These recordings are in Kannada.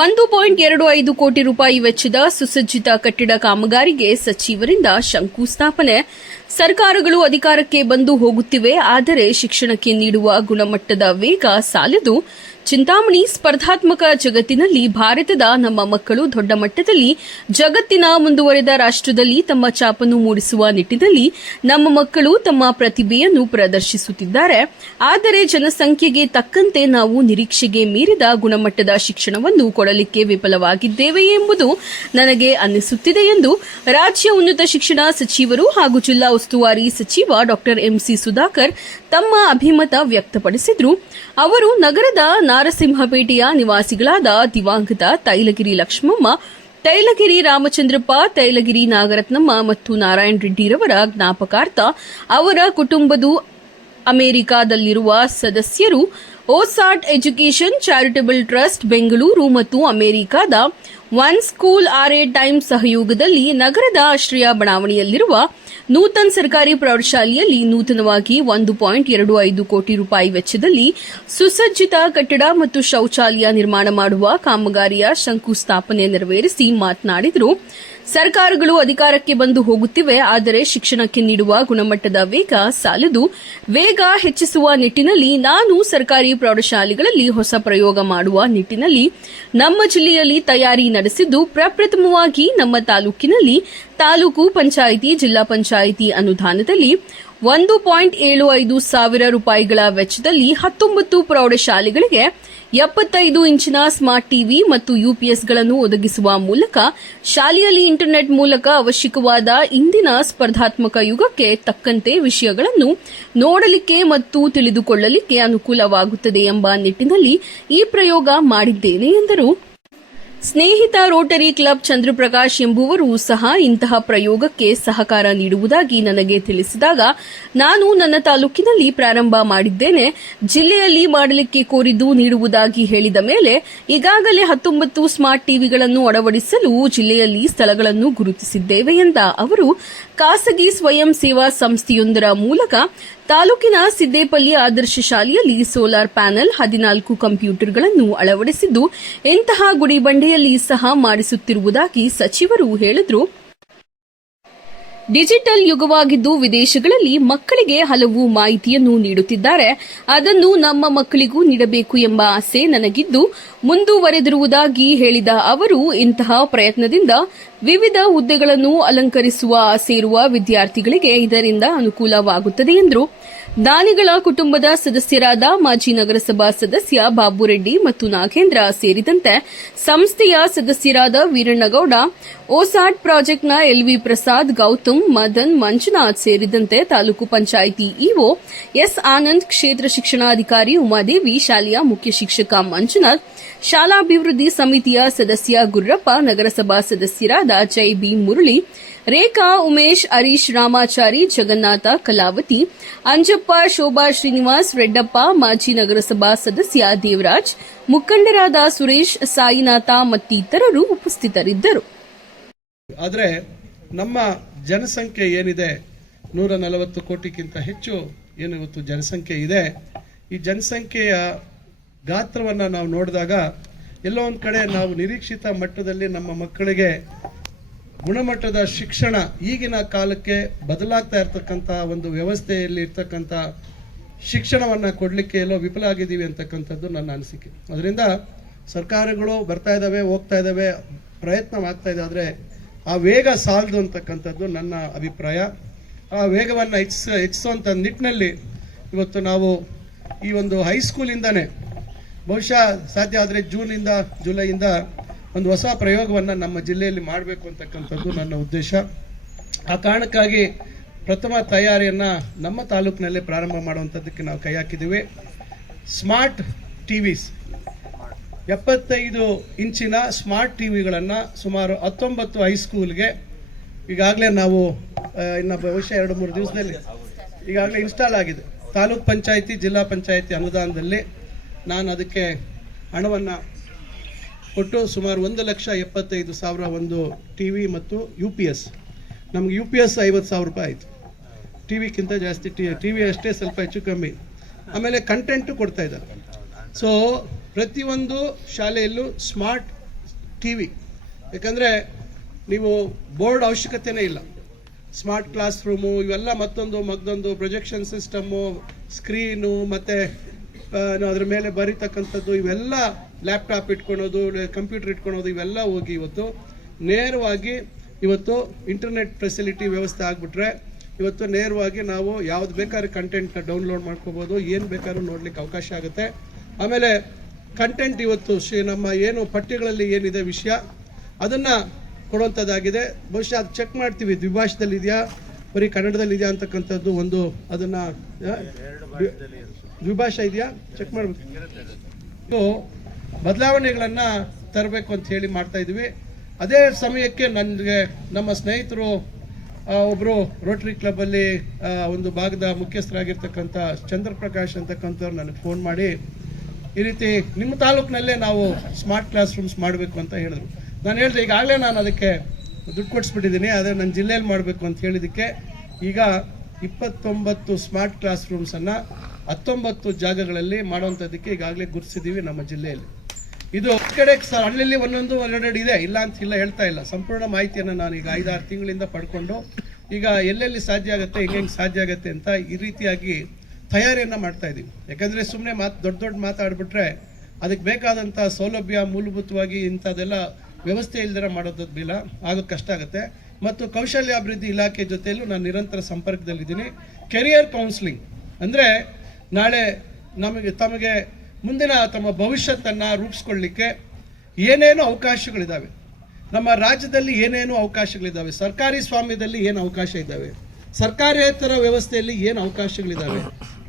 ಒಂದು ಪಾಯಿಂಟ್ ಎರಡು ಐದು ಕೋಟಿ ರೂಪಾಯಿ ವೆಚ್ಚದ ಸುಸಜ್ಜಿತ ಕಟ್ಟಡ ಕಾಮಗಾರಿಗೆ ಸಚಿವರಿಂದ ಶಂಕುಸ್ಥಾಪನೆ. ಸರ್ಕಾರಗಳು ಅಧಿಕಾರಕ್ಕೆ ಬಂದು ಹೋಗುತ್ತಿವೆ, ಆದರೆ ಶಿಕ್ಷಣಕ್ಕೆ ನೀಡುವ ಗುಣಮಟ್ಟದ ವೇಗ ಸಾಲದು. ಚಿಂತಾಮಣಿ ಸ್ಪರ್ಧಾತ್ಮಕ ಜಗತ್ತಿನಲ್ಲಿ ಭಾರತದ ನಮ್ಮ ಮಕ್ಕಳು ದೊಡ್ಡ ಮಟ್ಟದಲ್ಲಿ ಜಗತ್ತಿನ ಮುಂದುವರೆದ ರಾಷ್ಟ್ರದಲ್ಲಿ ತಮ್ಮ ಛಾಪನ್ನು ಮೂಡಿಸುವ ನಿಟ್ಟಿನಲ್ಲಿ ನಮ್ಮ ಮಕ್ಕಳು ತಮ್ಮ ಪ್ರತಿಭೆಯನ್ನು ಪ್ರದರ್ಶಿಸುತ್ತಿದ್ದಾರೆ. ಆದರೆ ಜನಸಂಖ್ಯೆಗೆ ತಕ್ಕಂತೆ ನಾವು ನಿರೀಕ್ಷೆಗೆ ಮೀರಿದ ಗುಣಮಟ್ಟದ ಶಿಕ್ಷಣವನ್ನು ಕೊಡಲಿಕ್ಕೆ ವಿಫಲವಾಗಿದ್ದೇವೆ ಎಂಬುದು ನನಗೆ ಅನ್ನಿಸುತ್ತಿದೆ ಎಂದು ರಾಜ್ಯ ಉನ್ನತ ಶಿಕ್ಷಣ ಸಚಿವರು ಹಾಗೂ ಜಿಲ್ಲಾ ಉಸ್ತುವಾರಿ ಸಚಿವ ಡಾಕ್ಟರ್ ಎಂಸಿ ಸುಧಾಕರ್ ತಮ್ಮ ಅಭಿಮತ ವ್ಯಕ್ತಪಡಿಸಿದ್ರು. ಅವರು ನಗರದ ನಾರಸಿಂಹಪೇಟೆಯ ನಿವಾಸಿಗಳಾದ ದಿವಾಂಗತ ತೈಲಗಿರಿ ಲಕ್ಷ್ಮಮ್ಮ, ತೈಲಗಿರಿ ರಾಮಚಂದ್ರಪ್ಪ, ತೈಲಗಿರಿ ನಾಗರತ್ನಮ್ಮ ಮತ್ತು ನಾರಾಯಣ ರೆಡ್ಡಿರವರ ಜ್ಞಾಪಕಾರ್ಥ ಅವರ ಕುಟುಂಬದ ಅಮೆರಿಕಾದಲ್ಲಿರುವ ಸದಸ್ಯರು OSAAT education charitable trust Bengaluru ಮತ್ತು ಅಮೆರಿಕಾದ one school at a time ಸಹಯೋಗದಲ್ಲಿ ನಗರದ ಆಶ್ರಯ ಬಡಾವಣೆಯಲ್ಲಿರುವ ನೂತನ ಸರ್ಕಾರಿ ಪ್ರೌಢಶಾಲೆಯಲ್ಲಿ ನೂತನವಾಗಿ ಒಂದು ಪಾಯಿಂಟ್ ಎರಡು ಐದು ಕೋಟಿ ರೂಪಾಯಿ ವೆಚ್ಚದಲ್ಲಿ ಸುಸಜ್ಜಿತ ಕಟ್ಟಡ ಮತ್ತು ಶೌಚಾಲಯ ನಿರ್ಮಾಣ ಮಾಡುವ ಕಾಮಗಾರಿಯ ಶಂಕುಸ್ಥಾಪನೆ ನೆರವೇರಿಸಿ ಮಾತನಾಡಿದರು. ಸರ್ಕಾರಗಳು ಅಧಿಕಾರಕ್ಕೆ ಬಂದು ಹೋಗುತ್ತಿವೆ, ಆದರೆ ಶಿಕ್ಷಣಕ್ಕೆ ನೀಡುವ ಗುಣಮಟ್ಟದ ವೇಗ ಸಾಲದು. ವೇಗ ಹೆಚ್ಚಿಸುವ ನಿಟ್ಟಿನಲ್ಲಿ ನಾನು ಸರ್ಕಾರಿ ಪ್ರೌಢಶಾಲೆಗಳಲ್ಲಿ ಹೊಸ ಪ್ರಯೋಗ ಮಾಡುವ ನಿಟ್ಟಿನಲ್ಲಿ ನಮ್ಮ ಜಿಲ್ಲೆಯಲ್ಲಿ ತಯಾರಿ ನಡೆಸಿದ್ದು, ಪ್ರಪ್ರಥಮವಾಗಿ ನಮ್ಮ ತಾಲೂಕಿನಲ್ಲಿ ತಾಲೂಕು ಪಂಚಾಯಿತಿ, ಜಿಲ್ಲಾ ಪಂಚಾಯಿತಿ ಅನುದಾನದಲ್ಲಿ ಒಂದು ಪಾಯಿಂಟ್ ಏಳು ಐದು ಸಾವಿರ ರೂಪಾಯಿಗಳ ವೆಚ್ಚದಲ್ಲಿ ಹತ್ತೊಂಬತ್ತು ಪ್ರೌಢಶಾಲೆಗಳಿಗೆ ಎಪ್ಪತ್ತೈದು ಇಂಚಿನ ಸ್ಮಾರ್ಟ್ ಟಿವಿ ಮತ್ತು ಯುಪಿಎಸ್ಗಳನ್ನು ಒದಗಿಸುವ ಮೂಲಕ ಶಾಲೆಯಲ್ಲಿ ಇಂಟರ್ನೆಟ್ ಮೂಲಕ ಅವಶ್ಯಕವಾದ ಇಂದಿನ ಸ್ಪರ್ಧಾತ್ಮಕ ಯುಗಕ್ಕೆ ತಕ್ಕಂತೆ ವಿಷಯಗಳನ್ನು ನೋಡಲಿಕ್ಕೆ ಮತ್ತು ತಿಳಿದುಕೊಳ್ಳಲಿಕ್ಕೆ ಅನುಕೂಲವಾಗುತ್ತದೆ ಎಂಬ ನಿಟ್ಟಿನಲ್ಲಿ ಈ ಪ್ರಯೋಗ ಮಾಡಿದ್ದೇನೆ ಎಂದರು. ಸ್ನೇಹಿತ ರೋಟರಿ ಕ್ಲಬ್ ಚಂದ್ರಪ್ರಕಾಶ್ ಎಂಬುವರು ಸಹ ಇಂತಹ ಪ್ರಯೋಗಕ್ಕೆ ಸಹಕಾರ ನೀಡುವುದಾಗಿ ನನಗೆ ತಿಳಿಸಿದಾಗ ನಾನು ನನ್ನ ತಾಲೂಕಿನಲ್ಲಿ ಪ್ರಾರಂಭ ಮಾಡಿದ್ದೇನೆ. ಜಿಲ್ಲೆಯಲ್ಲಿ ಮಾಡಲಿಕ್ಕೆ ಕೋರಿದ್ದು ನೀಡುವುದಾಗಿ ಹೇಳಿದ ಮೇಲೆ ಈಗಾಗಲೇ ಹತ್ತೊಂಬತ್ತು ಸ್ಮಾರ್ಟ್ ಟಿವಿಗಳನ್ನು ಅಳವಡಿಸಲು ಜಿಲ್ಲೆಯಲ್ಲಿ ಸ್ಥಳಗಳನ್ನು ಗುರುತಿಸಿದ್ದೇವೆ ಎಂದ ಅವರು, ಖಾಸಗಿ ಸ್ವಯಂ ಸೇವಾ ಸಂಸ್ಥೆಯೊಂದರ ಮೂಲಕ ತಾಲೂಕಿನ ಸಿದ್ದೇಪಲ್ಲಿ ಆದರ್ಶ ಶಾಲೆಯಲ್ಲಿ ಸೋಲಾರ್ ಪ್ಯಾನೆಲ್ ಹದಿನಾಲ್ಕು ಕಂಪ್ಯೂಟರ್ಗಳನ್ನು ಅಳವಡಿಸಿದ್ದು ಇಂತಹ ಗುಡಿ ಬಂಡೆಯಲ್ಲಿ ಸಹ ಮಾಡಿಸುತ್ತಿರುವುದಾಗಿ ಸಚಿವರು ಹೇಳಿದರು. ಡಿಜಿಟಲ್ ಯುಗವಾಗಿದ್ದು ವಿದೇಶಗಳಲ್ಲಿ ಮಕ್ಕಳಿಗೆ ಹಲವು ಮಾಹಿತಿಯನ್ನು ನೀಡುತ್ತಿದ್ದಾರೆ. ಅದನ್ನು ನಮ್ಮ ಮಕ್ಕಳಿಗೂ ನೀಡಬೇಕು ಎಂಬ ಆಸೆ ನನಗಿದ್ದು, ಮುಂದುವರೆದಿರುವುದಾಗಿ ಹೇಳಿದ ಅವರು, ಇಂತಹ ಪ್ರಯತ್ನದಿಂದ ವಿವಿಧ ಹುದ್ದೆಗಳನ್ನು ಅಲಂಕರಿಸುವ ಆಸೆ ವಿದ್ಯಾರ್ಥಿಗಳಿಗೆ ಇದರಿಂದ ಅನುಕೂಲವಾಗುತ್ತದೆ ಎಂದರು. ದಾನಿಗಳ ಕುಟುಂಬದ ಸದಸ್ಯರಾದ ಮಾಜಿ ನಗರಸಭಾ ಸದಸ್ಯ ಬಾಬುರೆಡ್ಡಿ ಮತ್ತು ನಾಗೇಂದ್ರ ಸೇರಿದಂತೆ ಸಂಸ್ಥೆಯ ಸದಸ್ಯರಾದ ವೀರಣ್ಣಗೌಡ ಓಸಾಟ್ ಪ್ರಾಜೆಕ್ಟ್ನ ಎಲ್ವಿ ಪ್ರಸಾದ್, ಗೌತಮ್, ಮದನ್, ಮಂಜುನಾಥ್ ಸೇರಿದಂತೆ ತಾಲೂಕು ಪಂಚಾಯಿತಿ ಇಒ ಎಸ್ ಆನಂದ್, ಕ್ಷೇತ್ರ ಶಿಕ್ಷಣಾಧಿಕಾರಿ ಉಮಾದೇವಿ, ಶಾಲೆಯ ಮುಖ್ಯ ಶಿಕ್ಷಕ ಮಂಜುನಾಥ್ ಶಾಲಾಭಿವೃದ್ಧಿ ಸಮಿತಿಯ ಸದಸ್ಯ ಗುರ್ರಪ್ಪ, ನಗರಸಭಾ ಸದಸ್ಯರಾದ ಜೈ ಬಿ ಮುರಳಿ, ರೇಖಾ ಉಮೇಶ್, ಹರೀಶ್ ರಾಮಾಚಾರಿ, ಜಗನ್ನಾಥ ಕಲಾವತಿ, ಅಂಜಪ್ಪ, ಶೋಭಾ ಶ್ರೀನಿವಾಸ್, ರೆಡ್ಡಪ್ಪ, ಮಾಜಿ ನಗರಸಭಾ ಸದಸ್ಯ ದೇವರಾಜ್, ಮುಖಂಡರಾದ ಸುರೇಶ್, ಸಾಯಿನಾಥ ಮತ್ತಿತರರು ಉಪಸ್ಥಿತರಿದ್ದರು. ಆದರೆ ನಮ್ಮ ಜನಸಂಖ್ಯೆ ಏನಿದೆ? ನೂರ ನಲವತ್ತು ಕೋಟಿಗಿಂತ ಹೆಚ್ಚು ಏನು ಜನಸಂಖ್ಯೆ ಇದೆ? ಈ ಜನಸಂಖ್ಯೆಯ ಗಾತ್ರವನ್ನು ನಾವು ನೋಡಿದಾಗ ಎಲ್ಲೋ ಒಂದು ಕಡೆ ನಾವು ನಿರೀಕ್ಷಿತ ಮಟ್ಟದಲ್ಲಿ ನಮ್ಮ ಮಕ್ಕಳಿಗೆ ಗುಣಮಟ್ಟದ ಶಿಕ್ಷಣ ಈಗಿನ ಕಾಲಕ್ಕೆ ಬದಲಾಗ್ತಾ ಇರ್ತಕ್ಕಂಥ ಒಂದು ವ್ಯವಸ್ಥೆಯಲ್ಲಿ ಇರ್ತಕ್ಕಂಥ ಶಿಕ್ಷಣವನ್ನು ಕೊಡಲಿಕ್ಕೆ ಎಲ್ಲೋ ವಿಫಲ ಆಗಿದ್ದೀವಿ ಅಂತಕ್ಕಂಥದ್ದು ನನ್ನ ಅನಿಸಿಕೆ. ಅದರಿಂದ ಸರ್ಕಾರಗಳು ಬರ್ತಾ ಇದ್ದಾವೆ ಹೋಗ್ತಾ ಇದ್ದಾವೆ ಪ್ರಯತ್ನವಾಗ್ತಾ ಇದೆ, ಆದರೆ ಆ ವೇಗ ಸಾಲದು ಅಂತಕ್ಕಂಥದ್ದು ನನ್ನ ಅಭಿಪ್ರಾಯ. ಆ ವೇಗವನ್ನು ಹೆಚ್ಚಿಸ ಹೆಚ್ಚಿಸುವಂಥ ನಿಟ್ಟಿನಲ್ಲಿ ಇವತ್ತು ನಾವು ಈ ಒಂದು ಹೈಸ್ಕೂಲಿಂದನೇ ಬಹುಶಃ ಸಾಧ್ಯ ಆದರೆ ಜೂನಿಂದ ಜುಲೈಯಿಂದ ಒಂದು ಹೊಸ ಪ್ರಯೋಗವನ್ನು ನಮ್ಮ ಜಿಲ್ಲೆಯಲ್ಲಿ ಮಾಡಬೇಕು ಅಂತಕ್ಕಂಥದ್ದು ನನ್ನ ಉದ್ದೇಶ. ಆ ಕಾರಣಕ್ಕಾಗಿ ಪ್ರಥಮ ತಯಾರಿಯನ್ನು ನಮ್ಮ ತಾಲೂಕಿನಲ್ಲೇ ಪ್ರಾರಂಭ ಮಾಡುವಂಥದ್ದಕ್ಕೆ ನಾವು ಕೈ ಹಾಕಿದ್ದೀವಿ. ಸ್ಮಾರ್ಟ್ ಟಿ ವಿಸ್ ಎಪ್ಪತ್ತೈದು ಇಂಚಿನ ಸ್ಮಾರ್ಟ್ ಟಿ ವಿಗಳನ್ನು ಸುಮಾರು ಹತ್ತೊಂಬತ್ತು ಹೈಸ್ಕೂಲ್ಗೆ ಈಗಾಗಲೇ ನಾವು ಇನ್ನು ಬಹುಶಃ ಎರಡು ಮೂರು ದಿವಸದಲ್ಲಿ ಈಗಾಗಲೇ ಇನ್ಸ್ಟಾಲ್ ಆಗಿದೆ. ತಾಲೂಕ್ ಪಂಚಾಯಿತಿ, ಜಿಲ್ಲಾ ಪಂಚಾಯಿತಿ ಅನುದಾನದಲ್ಲಿ ನಾನು ಅದಕ್ಕೆ ಹಣವನ್ನು ಕೊಟ್ಟು ಸುಮಾರು ಒಂದು ಲಕ್ಷ ಎಪ್ಪತ್ತೈದು ಸಾವಿರ ಒಂದು ಟಿ ವಿ ಮತ್ತು ಯು ಪಿ ಎಸ್. ನಮ್ಗೆ ಯು ಪಿ ಎಸ್ ಐವತ್ತು ಸಾವಿರ ರೂಪಾಯಿ ಆಯಿತು. ಟಿ ವಿಗಿಂತ ಜಾಸ್ತಿ ಟಿ ಟಿ ವಿ ಅಷ್ಟೇ ಸ್ವಲ್ಪ ಹೆಚ್ಚು ಕಮ್ಮಿ. ಆಮೇಲೆ ಕಂಟೆಂಟು ಕೊಡ್ತಾ ಇದ್ದಾರೆ. ಸೊ ಪ್ರತಿಯೊಂದು ಶಾಲೆಯಲ್ಲೂ ಸ್ಮಾರ್ಟ್ ಟಿ ವಿ. ಯಾಕಂದರೆ ನೀವು ಬೋರ್ಡ್ ಅವಶ್ಯಕತೆನೇ ಇಲ್ಲ. ಸ್ಮಾರ್ಟ್ ಕ್ಲಾಸ್ ರೂಮು ಇವೆಲ್ಲ ಮತ್ತೊಂದು ಮಗ್ದೊಂದು ಪ್ರೊಜೆಕ್ಷನ್ ಸಿಸ್ಟಮ್ಮು ಸ್ಕ್ರೀನು ಮತ್ತು ಅದ್ರ ಮೇಲೆ ಬರೀತಕ್ಕಂಥದ್ದು ಇವೆಲ್ಲ ಲ್ಯಾಪ್ಟಾಪ್ ಇಟ್ಕೊಳೋದು ಕಂಪ್ಯೂಟರ್ ಇಟ್ಕೊಳೋದು ಇವೆಲ್ಲ ಹೋಗಿ ಇವತ್ತು. ನೇರವಾಗಿ ಇವತ್ತು ಇಂಟರ್ನೆಟ್ ಫೆಸಿಲಿಟಿ ವ್ಯವಸ್ಥೆ ಆಗಿಬಿಟ್ರೆ ಇವತ್ತು ನೇರವಾಗಿ ನಾವು ಯಾವ್ದು ಬೇಕಾದ್ರೆ ಕಂಟೆಂಟ್ನ ಡೌನ್ಲೋಡ್ ಮಾಡ್ಕೋಬೋದು, ಏನು ಬೇಕಾದ್ರೂ ನೋಡ್ಲಿಕ್ಕೆ ಅವಕಾಶ ಆಗುತ್ತೆ. ಆಮೇಲೆ ಕಂಟೆಂಟ್ ಇವತ್ತು ಶ್ರೀ ನಮ್ಮ ಏನು ಪಠ್ಯಗಳಲ್ಲಿ ಏನಿದೆ ವಿಷಯ, ಅದನ್ನು ಕೊಡುವಂಥದ್ದಾಗಿದೆ. ಬಹುಶಃ ಅದು ಚೆಕ್ ಮಾಡ್ತೀವಿ. ದ್ವಿಭಾಷೆದಲ್ಲಿ ಇದೆಯಾ? ಬರೀ ಕನ್ನಡದಲ್ಲಿ ಇದೆಯಾ ಅಂತಕ್ಕಂಥದ್ದು ಒಂದು ಅದನ್ನು ದ್ವಿಭಾಷೆ ಇದೆಯಾ? ಚೆಕ್ ಮಾಡಬೇಕು. ಬದಲಾವಣೆಗಳನ್ನು ತರಬೇಕು ಅಂತ ಹೇಳಿ ಮಾಡ್ತಾ ಇದ್ವಿ. ಅದೇ ಸಮಯಕ್ಕೆ ನನಗೆ ನಮ್ಮ ಸ್ನೇಹಿತರು ಒಬ್ಬರು ರೋಟರಿ ಕ್ಲಬ್ಬಲ್ಲಿ ಒಂದು ಭಾಗದ ಮುಖ್ಯಸ್ಥರಾಗಿರ್ತಕ್ಕಂಥ ಚಂದ್ರಪ್ರಕಾಶ್ ಅಂತಕ್ಕಂಥವ್ರು ನನಗೆ ಫೋನ್ ಮಾಡಿ, ಈ ರೀತಿ ನಿಮ್ಮ ತಾಲೂಕಿನಲ್ಲೇ ನಾವು ಸ್ಮಾರ್ಟ್ ಕ್ಲಾಸ್ ರೂಮ್ಸ್ ಮಾಡಬೇಕು ಅಂತ ಹೇಳಿದ್ರು. ನಾನು ಹೇಳಿದೆ, ಈಗಾಗಲೇ ನಾನು ಅದಕ್ಕೆ ದುಡ್ಡು ಕೊಡಿಸ್ಬಿಟ್ಟಿದ್ದೀನಿ, ಆದರೆ ನನ್ನ ಜಿಲ್ಲೆಯಲ್ಲಿ ಮಾಡಬೇಕು ಅಂತ ಹೇಳಿದ್ದಕ್ಕೆ ಈಗ ಇಪ್ಪತ್ತೊಂಬತ್ತು ಸ್ಮಾರ್ಟ್ ಕ್ಲಾಸ್ ರೂಮ್ಸನ್ನು ಹತ್ತೊಂಬತ್ತು ಜಾಗಗಳಲ್ಲಿ ಮಾಡುವಂಥದ್ದಕ್ಕೆ ಈಗಾಗಲೇ ಗುರುತಿಸಿದ್ದೀವಿ ನಮ್ಮ ಜಿಲ್ಲೆಯಲ್ಲಿ. ಇದು ಕಡೆ ಸರ್ ಹಳ್ಳಿಯಲ್ಲಿ ಒಂದೊಂದು ಎರಡೆರಡು ಇದೆ, ಇಲ್ಲ ಅಂತ ಇಲ್ಲ ಹೇಳ್ತಾ ಇಲ್ಲ. ಸಂಪೂರ್ಣ ಮಾಹಿತಿಯನ್ನು ನಾನು ಈಗ ಐದಾರು ತಿಂಗಳಿಂದ ಪಡ್ಕೊಂಡು, ಈಗ ಎಲ್ಲೆಲ್ಲಿ ಸಾಧ್ಯ ಆಗುತ್ತೆ, ಹೆಂಗೆ ಸಾಧ್ಯ ಆಗುತ್ತೆ ಅಂತ ಈ ರೀತಿಯಾಗಿ ತಯಾರಿಯನ್ನು ಮಾಡ್ತಾ ಇದ್ದೀವಿ. ಯಾಕಂದರೆ ಸುಮ್ಮನೆ ಮಾತು, ದೊಡ್ಡ ದೊಡ್ಡ ಮಾತಾಡಿಬಿಟ್ರೆ ಅದಕ್ಕೆ ಬೇಕಾದಂಥ ಸೌಲಭ್ಯ, ಮೂಲಭೂತವಾಗಿ ಇಂಥದ್ದೆಲ್ಲ ವ್ಯವಸ್ಥೆ ಇಲ್ದಿರ ಮಾಡೋದು ಇಲ್ಲ ಆಗೋದು ಕಷ್ಟ ಆಗುತ್ತೆ. ಮತ್ತು ಕೌಶಲ್ಯಾಭಿವೃದ್ಧಿ ಇಲಾಖೆ ಜೊತೆಯಲ್ಲೂ ನಾನು ನಿರಂತರ ಸಂಪರ್ಕದಲ್ಲಿದ್ದೀನಿ. ಕೆರಿಯರ್ ಕೌನ್ಸಿಲಿಂಗ್ ಅಂದರೆ ನಾಳೆ ನಮಗೆ, ತಮಗೆ ಮುಂದಿನ ತಮ್ಮ ಭವಿಷ್ಯತ್ತನ್ನು ರೂಪಿಸ್ಕೊಳ್ಳಿಕ್ಕೆ ಏನೇನು ಅವಕಾಶಗಳಿದ್ದಾವೆ ನಮ್ಮ ರಾಜ್ಯದಲ್ಲಿ ಏನೇನು ಅವಕಾಶಗಳಿದ್ದಾವೆ ಸರ್ಕಾರಿ ಸ್ವಾಮ್ಯದಲ್ಲಿ ಏನು ಅವಕಾಶ ಇದ್ದಾವೆ ಸರ್ಕಾರೇತರ ವ್ಯವಸ್ಥೆಯಲ್ಲಿ ಏನು ಅವಕಾಶಗಳಿದ್ದಾವೆ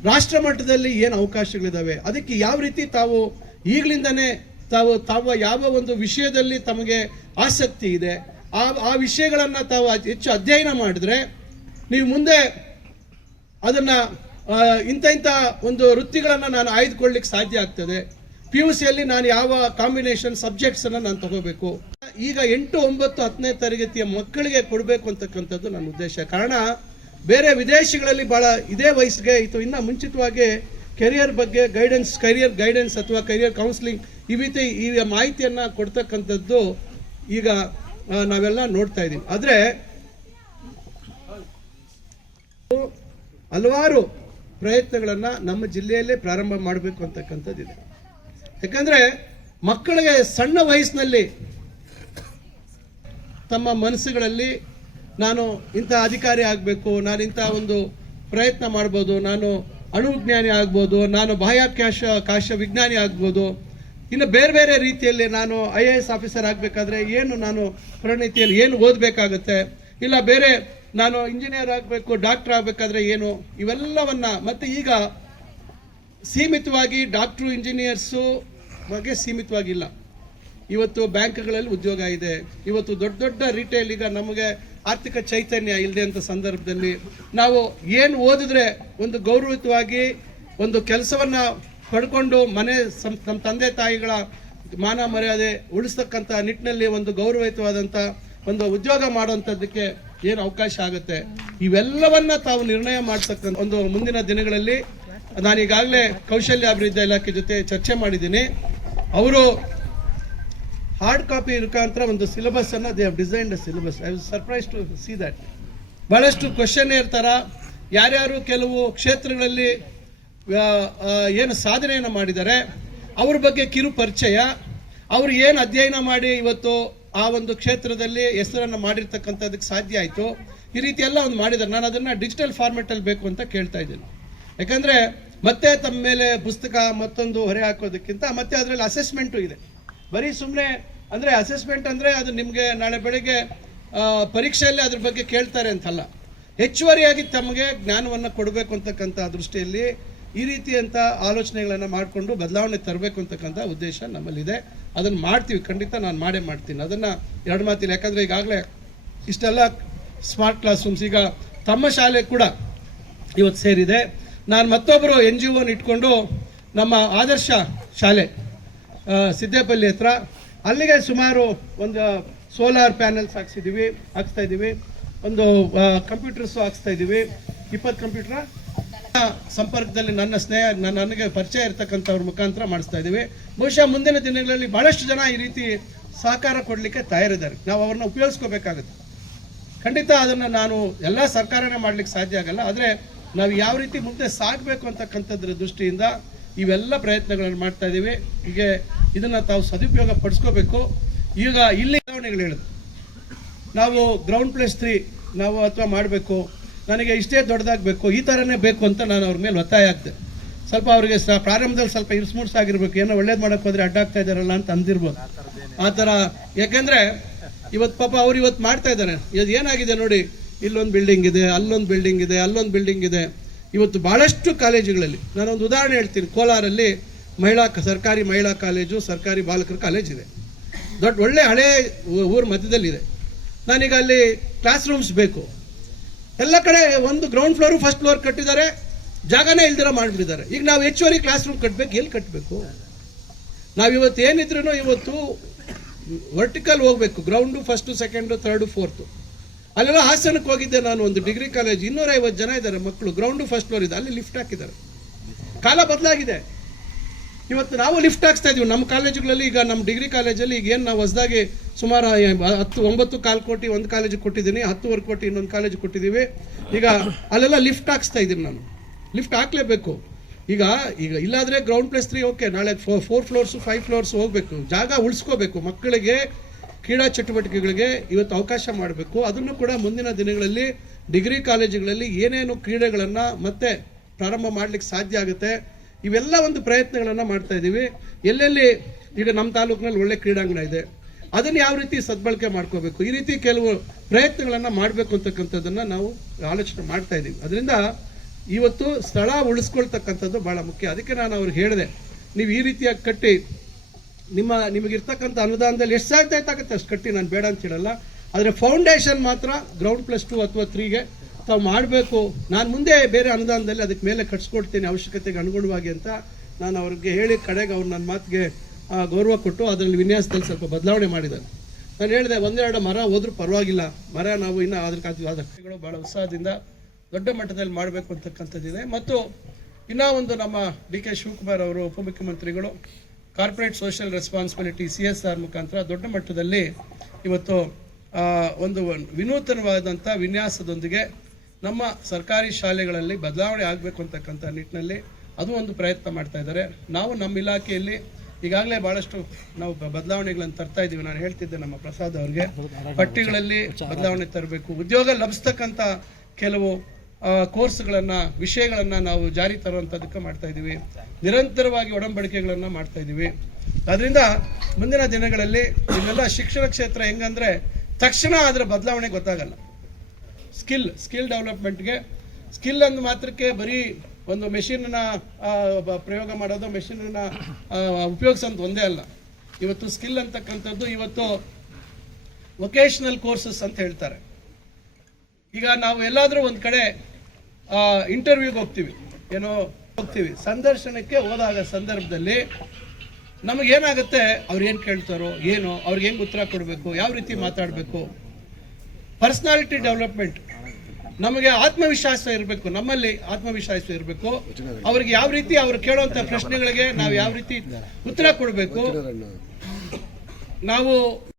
ರಾಷ್ಟ್ರ ಮಟ್ಟದಲ್ಲಿ ಏನು ಅವಕಾಶಗಳಿದ್ದಾವೆ ಅದಕ್ಕೆ ಯಾವ ರೀತಿ ತಾವು ಈಗಲಿಂದನೇ ತಾವು, ತಾವ ಯಾವ ಒಂದು ವಿಷಯದಲ್ಲಿ ತಮಗೆ ಆಸಕ್ತಿ ಇದೆ? ಆ ಆ ವಿಷಯಗಳನ್ನು ತಾವು ಹೆಚ್ಚು ಅಧ್ಯಯನ ಮಾಡಿದ್ರೆ ನೀವು ಮುಂದೆ ಅದನ್ನ ಇಂಥ ಇಂಥ ಒಂದು ವೃತ್ತಿಗಳನ್ನು ನಾನು ಆಯ್ದುಕೊಳ್ಳಿಕ್ಕೆ ಸಾಧ್ಯ ಆಗ್ತದೆ. ಪಿ ಯು ಸಿಯಲ್ಲಿ ನಾನು ಯಾವ ಕಾಂಬಿನೇಷನ್ ಸಬ್ಜೆಕ್ಟ್ಸನ್ನು ನಾನು ತಗೋಬೇಕು. ಈಗ ಎಂಟು ಒಂಬತ್ತು ಹತ್ತನೇ ತರಗತಿಯ ಮಕ್ಕಳಿಗೆ ಕೊಡಬೇಕು ಅಂತಕ್ಕಂಥದ್ದು ನನ್ನ ಉದ್ದೇಶ. ಕಾರಣ, ಬೇರೆ ವಿದೇಶಗಳಲ್ಲಿ ಭಾಳ ಇದೇ ವಯಸ್ಸಿಗೆ ಇತ್ತು. ಇನ್ನೂ ಮುಂಚಿತವಾಗಿ ಕೆರಿಯರ್ ಬಗ್ಗೆ ಗೈಡೆನ್ಸ್ ಕರಿಯರ್ ಗೈಡೆನ್ಸ್ ಅಥವಾ ಕರಿಯರ್ ಕೌನ್ಸಿಲಿಂಗ್ ಈ ರೀತಿ ಈ ಮಾಹಿತಿಯನ್ನು ಕೊಡ್ತಕ್ಕಂಥದ್ದು ಈಗ ನಾವೆಲ್ಲ ನೋಡ್ತಾ ಇದ್ದೀವಿ. ಆದರೆ, ಹಲವಾರು ಪ್ರಯತ್ನಗಳನ್ನು ನಮ್ಮ ಜಿಲ್ಲೆಯಲ್ಲೇ ಪ್ರಾರಂಭ ಮಾಡಬೇಕು ಅಂತಕ್ಕಂಥದ್ದಿದೆ. ಯಾಕಂದರೆ ಮಕ್ಕಳಿಗೆ ಸಣ್ಣ ವಯಸ್ಸಿನಲ್ಲಿ ತಮ್ಮ ಮನಸ್ಸುಗಳಲ್ಲಿ ನಾನು ಇಂಥ ಅಧಿಕಾರಿ ಆಗಬೇಕು, ನಾನು ಇಂಥ ಒಂದು ಪ್ರಯತ್ನ ಮಾಡ್ಬೋದು, ನಾನು ಅಣುವಿಜ್ಞಾನಿ ಆಗ್ಬೋದು, ನಾನು ಬಾಹ್ಯಾಕಾಶ ಕಾಶ ವಿಜ್ಞಾನಿ ಆಗ್ಬೋದು, ಇನ್ನು ಬೇರೆ ಬೇರೆ ರೀತಿಯಲ್ಲಿ ನಾನು ಐ ಎ ಎಸ್ ಆಫೀಸರ್ ಆಗಬೇಕಾದ್ರೆ ಏನು ನಾನು ಪರಿಣಿತಿಯಲ್ಲಿ ಏನು ಓದಬೇಕಾಗುತ್ತೆ, ಇಲ್ಲ ಬೇರೆ ನಾನು ಇಂಜಿನಿಯರ್ ಆಗಬೇಕು, ಡಾಕ್ಟರ್ ಆಗಬೇಕಾದ್ರೆ ಏನು? ಇವೆಲ್ಲವನ್ನ ಮತ್ತೆ ಈಗ ಸೀಮಿತವಾಗಿ ಡಾಕ್ಟ್ರು, ಇಂಜಿನಿಯರ್ಸು ಬಗ್ಗೆ ಸೀಮಿತವಾಗಿಲ್ಲ. ಇವತ್ತು ಬ್ಯಾಂಕ್ಗಳಲ್ಲಿ ಉದ್ಯೋಗ ಇದೆ. ಇವತ್ತು ದೊಡ್ಡ ದೊಡ್ಡ ರಿಟೇಲ್ ಈಗ ನಮಗೆ ಆರ್ಥಿಕ ಚೈತನ್ಯ ಇಲ್ಲದೆ ಅಂತ ಸಂದರ್ಭದಲ್ಲಿ ನಾವು ಏನು ಓದಿದ್ರೆ ಒಂದು ಗೌರವಿತವಾಗಿ ಒಂದು ಕೆಲಸವನ್ನು ಪಡ್ಕೊಂಡು ಮನೆ ನಮ್ಮ ತಂದೆ ತಾಯಿಗಳ ಮಾನ ಮರ್ಯಾದೆ ಉಳಿಸ್ತಕ್ಕಂಥ ನಿಟ್ಟಿನಲ್ಲಿ ಒಂದು ಗೌರವಯುತವಾದಂಥ ಒಂದು ಉದ್ಯೋಗ ಮಾಡುವಂಥದ್ದಕ್ಕೆ ಏನು ಅವಕಾಶ ಆಗುತ್ತೆ? ಇವೆಲ್ಲವನ್ನ ತಾವು ನಿರ್ಣಯ ಮಾಡ್ತಕ್ಕಂಥ ಒಂದು ಮುಂದಿನ ದಿನಗಳಲ್ಲಿ ನಾನು ಈಗಾಗಲೇ ಕೌಶಲ್ಯ ಅಭಿವೃದ್ಧಿ ಇಲಾಖೆ ಜೊತೆ ಚರ್ಚೆ ಮಾಡಿದ್ದೀನಿ. ಅವರು ಹಾರ್ಡ್ ಕಾಪಿ ಮುಖಾಂತರ ಒಂದು ಸಿಲೆಬಸ್ ಅನ್ನ they have designed syllabus I was surprised to see that ಬಹಳಷ್ಟು ಕ್ವಶನ್ ಇರ್ತಾರ ಯಾರ್ಯಾರು ಕೆಲವು ಕ್ಷೇತ್ರಗಳಲ್ಲಿ ಏನು ಸಾಧನೆಯನ್ನು ಮಾಡಿದ್ದಾರೆ, ಅವ್ರ ಬಗ್ಗೆ ಕಿರು ಪರಿಚಯ ಅವರು ಏನು ಅಧ್ಯಯನ ಮಾಡಿ ಇವತ್ತು ಆ ಒಂದು ಕ್ಷೇತ್ರದಲ್ಲಿ ಹೆಸರನ್ನು ಮಾಡಿರ್ತಕ್ಕಂಥದಕ್ಕೆ ಸಾಧ್ಯ ಆಯಿತು. ಈ ರೀತಿ ಎಲ್ಲ ಒಂದು ಮಾಡಿದ್ದಾರೆ. ನಾನು ಅದನ್ನು ಡಿಜಿಟಲ್ ಫಾರ್ಮೆಟಲ್ಲಿ ಬೇಕು ಅಂತ ಕೇಳ್ತಾ ಇದ್ದೀನಿ. ಯಾಕಂದರೆ ಮತ್ತೆ ತಮ್ಮ ಮೇಲೆ ಪುಸ್ತಕ ಮತ್ತೊಂದು ಹೊರೆ ಹಾಕೋದಕ್ಕಿಂತ ಮತ್ತೆ ಅದರಲ್ಲಿ ಅಸೆಸ್ಮೆಂಟು ಇದೆ. ಬರೀ ಸುಮ್ಮನೆ ಅಂದರೆ ಅಸೆಸ್ಮೆಂಟ್ ಅಂದರೆ ಅದು ನಿಮಗೆ ನಾಳೆ ಬೆಳಿಗ್ಗೆ ಪರೀಕ್ಷೆಯಲ್ಲಿ ಅದ್ರ ಬಗ್ಗೆ ಕೇಳ್ತಾರೆ ಅಂತಲ್ಲ. ಹೆಚ್ಚುವರಿಯಾಗಿ ತಮಗೆ ಜ್ಞಾನವನ್ನು ಕೊಡಬೇಕು ಅಂತಕ್ಕಂಥ ದೃಷ್ಟಿಯಲ್ಲಿ ಈ ರೀತಿಯಂಥ ಆಲೋಚನೆಗಳನ್ನು ಮಾಡಿಕೊಂಡು ಬದಲಾವಣೆ ತರಬೇಕು ಅಂತಕ್ಕಂಥ ಉದ್ದೇಶ ನಮ್ಮಲ್ಲಿದೆ. ಅದನ್ನು ಮಾಡ್ತೀವಿ. ಖಂಡಿತ ನಾನು ಮಾಡೇ ಮಾಡ್ತೀನಿ. ಅದನ್ನು ಎರಡು ಮಾತಿಲ್ಲ. ಯಾಕಂದರೆ ಈಗಾಗಲೇ ಇಷ್ಟೆಲ್ಲ ಸ್ಮಾರ್ಟ್ ಕ್ಲಾಸ್ ರೂಮ್ಸ್ ಈಗ ತಮ್ಮ ಶಾಲೆ ಕೂಡ ಇವತ್ತು ಸೇರಿದೆ. ನಾನು ಮತ್ತೊಬ್ಬರು ಎನ್ ಜಿ ಒನ ಇಟ್ಕೊಂಡು ನಮ್ಮ ಆದರ್ಶ ಶಾಲೆ ಸಿದ್ದೇಪಲ್ಲಿ ಹತ್ರ ಅಲ್ಲಿಗೆ ಸುಮಾರು ಒಂದು ಸೋಲಾರ್ ಪ್ಯಾನೆಲ್ಸ್ ಹಾಕ್ಸಿದ್ದೀವಿ ಹಾಕ್ಸ್ತಾ ಇದ್ದೀವಿ ಒಂದು ಕಂಪ್ಯೂಟರ್ಸು ಹಾಕ್ಸ್ತಾ ಇದ್ದೀವಿ ಇಪ್ಪತ್ತು ಕಂಪ್ಯೂಟ್ರ? ಸಂಪರ್ಕದಲ್ಲಿ ನನ್ನ ಸ್ನೇಹ ನನಗೆ ಪರಿಚಯ ಇರತಕ್ಕಂಥವ್ರ ಮುಖಾಂತರ ಮಾಡಿಸ್ತಾ ಇದ್ದೀವಿ. ಬಹುಶಃ ಮುಂದಿನ ದಿನಗಳಲ್ಲಿ ಬಹಳಷ್ಟು ಜನ ಈ ರೀತಿ ಸಹಕಾರ ಕೊಡಲಿಕ್ಕೆ ತಯಾರಿದ್ದಾರೆ. ನಾವು ಅವ್ರನ್ನ ಉಪಯೋಗಿಸ್ಕೋಬೇಕಾಗುತ್ತೆ. ಖಂಡಿತ ಅದನ್ನು ನಾನು ಎಲ್ಲ ಸರ್ಕಾರನೇ ಮಾಡಲಿಕ್ಕೆ ಸಾಧ್ಯ ಆಗಲ್ಲ. ಆದರೆ ನಾವು ಯಾವ ರೀತಿ ಮುಂದೆ ಸಾಗಬೇಕು ಅಂತಕ್ಕಂಥದ್ರ ದೃಷ್ಟಿಯಿಂದ ಇವೆಲ್ಲ ಪ್ರಯತ್ನಗಳನ್ನು ಮಾಡ್ತಾ ಇದ್ದೀವಿ. ಹೀಗೆ ಇದನ್ನು ತಾವು ಸದುಪಯೋಗ ಪಡಿಸ್ಕೋಬೇಕು. ಈಗ ಇಲ್ಲಿ ಹೇಳಿದ್ರು ನಾವು ಗ್ರೌಂಡ್ ಪ್ಲೇಸ್ ತ್ರೀ ನಾವು ಅಥವಾ ಮಾಡಬೇಕು. ನನಗೆ ಇಷ್ಟೇ ದೊಡ್ಡದಾಗಬೇಕು, ಈ ಥರನೇ ಬೇಕು ಅಂತ ನಾನು ಅವ್ರ ಮೇಲೆ ಒತ್ತಾಯ ಆಗ್ದೆ ಸ್ವಲ್ಪ ಅವರಿಗೆ ಸ, ಪ್ರಾರಂಭದಲ್ಲಿ ಸ್ವಲ್ಪ ಇರ್ಸ್ಮೂಡ್ಸ್ ಆಗಿರ್ಬೇಕು, ಏನೋ ಒಳ್ಳೇದು ಮಾಡೋಕೆ ಹೋದ್ರೆ ಅಡ್ಡಾಗ್ತಾ ಇದ್ದಾರಲ್ಲ ಅಂತ ಅಂದಿರ್ಬೋದು. ಆ ಥರ, ಯಾಕೆಂದರೆ ಇವತ್ತು ಪಾಪ ಅವ್ರು ಇವತ್ತು ಮಾಡ್ತಾ ಇದ್ದಾರೆ ಇದು ಏನಾಗಿದೆ ನೋಡಿ, ಇಲ್ಲೊಂದು ಬಿಲ್ಡಿಂಗ್ ಇದೆ, ಅಲ್ಲೊಂದು ಬಿಲ್ಡಿಂಗ್ ಇದೆ, ಅಲ್ಲೊಂದು ಬಿಲ್ಡಿಂಗ್ ಇದೆ. ಇವತ್ತು ಭಾಳಷ್ಟು ಕಾಲೇಜುಗಳಲ್ಲಿ, ನಾನೊಂದು ಉದಾಹರಣೆ ಹೇಳ್ತೀನಿ. ಕೋಲಾರಲ್ಲಿ ಮಹಿಳಾ ಸರ್ಕಾರಿ ಮಹಿಳಾ ಕಾಲೇಜು, ಸರ್ಕಾರಿ ಬಾಲಕರ ಕಾಲೇಜ್ ಇದೆ. ದೊಡ್ಡ ಒಳ್ಳೆ ಹಳೆ ಊರ ಮಧ್ಯದಲ್ಲಿದೆ. ನಾನೀಗ ಅಲ್ಲಿ ಕ್ಲಾಸ್ ರೂಮ್ಸ್ ಬೇಕು. ಎಲ್ಲ ಕಡೆ ಒಂದು ಗ್ರೌಂಡ್ ಫ್ಲೋರು ಫಸ್ಟ್ ಫ್ಲೋರ್ ಕಟ್ಟಿದ್ದಾರೆ. ಜಾಗನೇ ಇಲ್ದಿರ ಮಾಡಿಬಿಟ್ಟಿದ್ದಾರೆ. ಈಗ ನಾವು ಹೆಚ್ಚುವರಿ ಕ್ಲಾಸ್ ರೂಮ್ ಕಟ್ಟಬೇಕು ಎಲ್ಲಿ ಕಟ್ಟಬೇಕು ನಾವು ಇವತ್ತು ಏನಿದ್ರು ಇವತ್ತು ವರ್ಟಿಕಲ್ ಹೋಗ್ಬೇಕು ground first second third fourth ಅಲ್ಲೆಲ್ಲ ಹಾಸನಕ್ಕೆ ಹೋಗಿದ್ದೆ ನಾನು ಒಂದು ಡಿಗ್ರಿ ಕಾಲೇಜ್ ಇನ್ನೂರೈವತ್ತು ಜನ ಇದ್ದಾರೆ ಮಕ್ಕಳು. ಗ್ರೌಂಡು ಫಸ್ಟ್ ಫ್ಲೋರ್ ಇದೆ. ಅಲ್ಲಿ ಲಿಫ್ಟ್ ಹಾಕಿದ್ದಾರೆ. ಕಾಲ ಬದಲಾಗಿದೆ. ಇವತ್ತು ನಾವು ಲಿಫ್ಟ್ ಹಾಕ್ಸ್ತಾ ಇದೀವಿ. ನಮ್ಮ ಕಾಲೇಜುಗಳಲ್ಲಿ ಈಗ, ನಮ್ಮ ಡಿಗ್ರಿ ಕಾಲೇಜಲ್ಲಿ ಈಗ ಏನು ನಾವು ಹೊಸದಾಗಿ ಸುಮಾರು ಹತ್ತು, ಒಂಬತ್ತು ಕಾಲು ಕೋಟಿ ಒಂದು ಕಾಲೇಜಿಗೆ ಕೊಟ್ಟಿದ್ದೀನಿ. ಹತ್ತುವರೆ ಕೋಟಿ ಇನ್ನೊಂದು ಕಾಲೇಜಿಗೆ ಕೊಟ್ಟಿದ್ದೀವಿ. ಈಗ ಅಲ್ಲೆಲ್ಲ ಲಿಫ್ಟ್ ಹಾಕ್ಸ್ತಾ ಇದ್ದೀನಿ ನಾನು. ಲಿಫ್ಟ್ ಹಾಕ್ಲೇಬೇಕು. ಈಗ ಈಗ ಇಲ್ಲಾದರೆ ಗ್ರೌಂಡ್ ಪ್ಲೇಸ್ ತ್ರೀ ಓಕೆ ನಾಳೆ four four floors five floors ಹೋಗಬೇಕು. ಜಾಗ ಉಳಿಸ್ಕೋಬೇಕು. ಮಕ್ಕಳಿಗೆ, ಕ್ರೀಡಾ ಚಟುವಟಿಕೆಗಳಿಗೆ ಇವತ್ತು ಅವಕಾಶ ಮಾಡಬೇಕು. ಅದನ್ನು ಕೂಡ ಮುಂದಿನ ದಿನಗಳಲ್ಲಿ ಡಿಗ್ರಿ ಕಾಲೇಜುಗಳಲ್ಲಿ ಏನೇನು ಕ್ರೀಡೆಗಳನ್ನು ಮತ್ತೆ ಪ್ರಾರಂಭ ಮಾಡಲಿಕ್ಕೆ ಸಾಧ್ಯ ಆಗುತ್ತೆ ಇವೆಲ್ಲ ಒಂದು ಪ್ರಯತ್ನಗಳನ್ನು ಮಾಡ್ತಾ ಇದ್ದೀವಿ. ಎಲ್ಲೆಲ್ಲಿ ಈಗ ನಮ್ಮ ತಾಲೂಕಿನಲ್ಲಿ ಒಳ್ಳೆ ಕ್ರೀಡಾಂಗಣ ಇದೆ, ಅದನ್ನು ಯಾವ ರೀತಿ ಸದ್ಬಳಕೆ ಮಾಡ್ಕೋಬೇಕು, ಈ ರೀತಿ ಕೆಲವು ಪ್ರಯತ್ನಗಳನ್ನು ಮಾಡಬೇಕು ಅಂತಕ್ಕಂಥದ್ದನ್ನು ನಾವು ಆಲೋಚನೆ ಮಾಡ್ತಾ ಇದ್ದೀವಿ. ಅದರಿಂದ ಇವತ್ತು ಸ್ಥಳ ಉಳಿಸ್ಕೊಳ್ತಕ್ಕಂಥದ್ದು ಭಾಳ ಮುಖ್ಯ. ಅದಕ್ಕೆ ನಾನು ಅವ್ರಿಗೆ ಹೇಳಿದೆ, ನೀವು ಈ ರೀತಿಯಾಗಿ ಕಟ್ಟಿ, ನಿಮ್ಮ ನಿಮಗಿರ್ತಕ್ಕಂಥ ಅನುದಾನದಲ್ಲಿ ಎಷ್ಟು ಸಾಧ್ಯ ಆಗುತ್ತೆ ಅಷ್ಟು ಕಟ್ಟಿ, ನಾನು ಬೇಡ ಅಂತ ಹೇಳಲ್ಲ. ಆದರೆ ಫೌಂಡೇಶನ್ ಮಾತ್ರ ಗ್ರೌಂಡ್ ಪ್ಲಸ್ ಟು ಅಥವಾ ತ್ರೀಗೆ ತಾವು ಮಾಡಬೇಕು. ನಾನು ಮುಂದೆ ಬೇರೆ ಅನುದಾನದಲ್ಲಿ ಅದಕ್ಕೆ ಮೇಲೆ ಕಟ್ಸ್ಕೊಡ್ತೀನಿ ಅವಶ್ಯಕತೆಗೆ ಅನುಗುಣವಾಗಿ ಅಂತ ನಾನು ಅವ್ರಿಗೆ ಹೇಳಿ ಕಡೆಗೆ ಅವ್ರು ನನ್ನ ಮಾತಿಗೆ ಗೌರವ ಕೊಟ್ಟು ಅದರಲ್ಲಿ ವಿನ್ಯಾಸದಲ್ಲಿ ಸ್ವಲ್ಪ ಬದಲಾವಣೆ ಮಾಡಿದ್ದಾರೆ. ನಾನು ಹೇಳಿದೆ ಒಂದೆರಡು ಮರ ಹೋದ್ರೂ ಪರವಾಗಿಲ್ಲ. ಮರ ನಾವು ಇನ್ನೂ ಅದ್ರ ಅದಕ್ಕೆಗಳು ಭಾಳ ಉತ್ಸಾಹದಿಂದ ದೊಡ್ಡ ಮಟ್ಟದಲ್ಲಿ ಮಾಡಬೇಕು ಅಂತಕ್ಕಂಥದ್ದಿದೆ. ಮತ್ತು ಇನ್ನೂ ಒಂದು ನಮ್ಮ ಡಿ ಕೆ ಶಿವಕುಮಾರ್ ಅವರು ಉಪಮುಖ್ಯಮಂತ್ರಿಗಳು, corporate social responsibility C S R ಮುಖಾಂತರ ದೊಡ್ಡ ಮಟ್ಟದಲ್ಲಿ ಇವತ್ತು ಒಂದು ವಿನೂತನವಾದಂಥ ವಿನ್ಯಾಸದೊಂದಿಗೆ ನಮ್ಮ ಸರ್ಕಾರಿ ಶಾಲೆಗಳಲ್ಲಿ ಬದಲಾವಣೆ ಆಗಬೇಕು ಅಂತಕ್ಕಂಥ ನಿಟ್ಟಿನಲ್ಲಿ ಅದು ಒಂದು ಪ್ರಯತ್ನ ಮಾಡ್ತಾ ಇದ್ದಾರೆ. ನಾವು ನಮ್ಮ ಇಲಾಖೆಯಲ್ಲಿ ಈಗಾಗಲೇ ಭಾಳಷ್ಟು ನಾವು ಬದಲಾವಣೆಗಳನ್ನು ತರ್ತಾ ಇದ್ದೀವಿ. ನಾನು ಹೇಳ್ತಿದ್ದೆ ನಮ್ಮ ಪ್ರಸಾದ್ ಅವ್ರಿಗೆ. ಪಟ್ಟಿಗಳಲ್ಲಿ ಬದಲಾವಣೆ ತರಬೇಕು. ಉದ್ಯೋಗ ಲಭಿಸ್ತಕ್ಕಂಥ ಕೆಲವು ಕೋರ್ಸ್ಗಳನ್ನು, ವಿಷಯಗಳನ್ನು ನಾವು ಜಾರಿ ತರುವಂಥದ್ದಕ್ಕೆ ಮಾಡ್ತಾ ಇದ್ದೀವಿ. ನಿರಂತರವಾಗಿ ಒಡಂಬಡಿಕೆಗಳನ್ನು ಮಾಡ್ತಾ ಇದ್ದೀವಿ. ಅದರಿಂದ ಮುಂದಿನ ದಿನಗಳಲ್ಲಿ ಇವೆಲ್ಲ ಶಿಕ್ಷಣ ಕ್ಷೇತ್ರ ಹೆಂಗಂದ್ರೆ ತಕ್ಷಣ ಅದರ ಬದಲಾವಣೆ ಗೊತ್ತಾಗಲ್ಲ. ಸ್ಕಿಲ್ ಸ್ಕಿಲ್ ಡೆವಲಪ್ಮೆಂಟ್ಗೆ ಸ್ಕಿಲ್ ಅಂದ ಮಾತ್ರಕ್ಕೆ ಬರೀ ಒಂದು ಮೆಷಿನ್ನ ಪ್ರಯೋಗ ಮಾಡೋದು ಮೆಷಿನನ್ನ ಉಪಯೋಗಿಸೋದು ಒಂದೇ ಅಲ್ಲ. ಇವತ್ತು ಸ್ಕಿಲ್ ಅಂತಕ್ಕಂಥದ್ದು ಇವತ್ತು ವೊಕೇಶ್ನಲ್ ಕೋರ್ಸಸ್ ಅಂತ ಹೇಳ್ತಾರೆ. ಈಗ ನಾವು ಎಲ್ಲಾದರೂ ಒಂದು ಕಡೆ ಇಂಟರ್ವ್ಯೂಗೆ ಹೋಗ್ತೀವಿ. ಏನೋ ಹೋಗ್ತೀವಿ. ಸಂದರ್ಶನಕ್ಕೆ ಹೋದಾಗ ಸಂದರ್ಭದಲ್ಲಿ ನಮಗೇನಾಗುತ್ತೆ ಅವ್ರು ಏನು ಕೇಳ್ತಾರೋ, ಏನೋ, ಅವ್ರಿಗೆ ಹೆಂಗೆ ಉತ್ತರ ಕೊಡಬೇಕು, ಯಾವ ರೀತಿ ಮಾತಾಡಬೇಕು? ಪರ್ಸ್ನಾಲಿಟಿ ಡೆವಲಪ್ಮೆಂಟ್ ನಮಗೆ ಆತ್ಮವಿಶ್ವಾಸ ಇರಬೇಕು ನಮ್ಮಲ್ಲಿ ಆತ್ಮವಿಶ್ವಾಸ ಇರಬೇಕು. ಅವ್ರಿಗೆ ಯಾವ ರೀತಿ ಅವ್ರು ಕೇಳುವಂತ ಪ್ರಶ್ನೆಗಳಿಗೆ ನಾವು ಯಾವ ರೀತಿ ಉತ್ತರ ಕೊಡಬೇಕು? ನಾವು